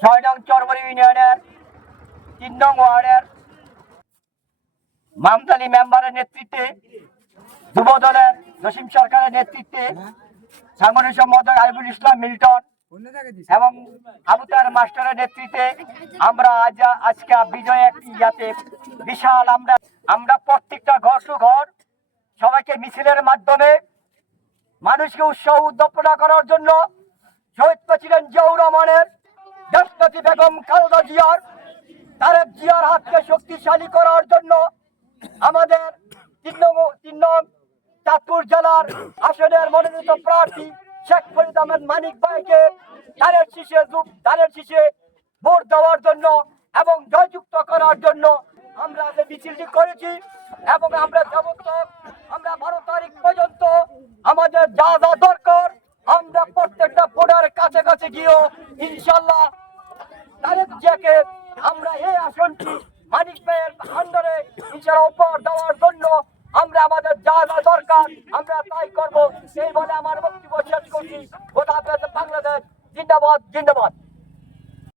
ছয় নং চরবরি ইউনিয়নের তিন নং ওয়ার্ডের মেম্বারের নেতৃত্বে যুব দলের জসিম সরকারের নেতৃত্বে সাংগঠনিক সম্পাদক ইসলাম মিল্টন এবং আবুতার মাস্টারের নেতৃত্বে আমরা আজ, আজকে বিজয় একটি ইয়াতে বিশাল আমরা আমরা প্রত্যেকটা ঘর টু ঘর সবাইকে মিছিলের মাধ্যমে মানুষকে উৎসাহ উদ্দীপনা করার জন্য শহীদ প্রেসিডেন্ট জিয়াউর রহমানের দেশপতি বেগম খালেদা জিয়ার, তারেক জিয়ার হাতকে শক্তিশালী করার জন্য আমাদের তিন তিন নং চাঁদপুর জেলার আসনের মনোনীত প্রার্থী শেখ ফরিদ আহমেদ মানিক ভাইকে তারের শীষে তারের শীষে ভোট দেওয়ার জন্য এবং জয়যুক্ত করার জন্য আমরা যে মিছিলটি করেছি এবং আমরা যাবতীয় আমরা বারো তারিখ পর্যন্ত আমাদের যা যা দরকার আমরা প্রত্যেকটা ভোটার কাছে কাছে গিয়েও ইনশাল্লাহ তারেক জিয়াকে আমরা এই আসনটি মানিক ভাইয়ের আন্ডারে নিজের উপহার দেওয়ার জন্য আমরা আমাদের যা যা দরকার আমরা তাই করব। সেই বলে আমার বক্তব্য শেষ করছি। গোটা বাংলাদেশ, জিন্দাবাদ জিন্দাবাদ।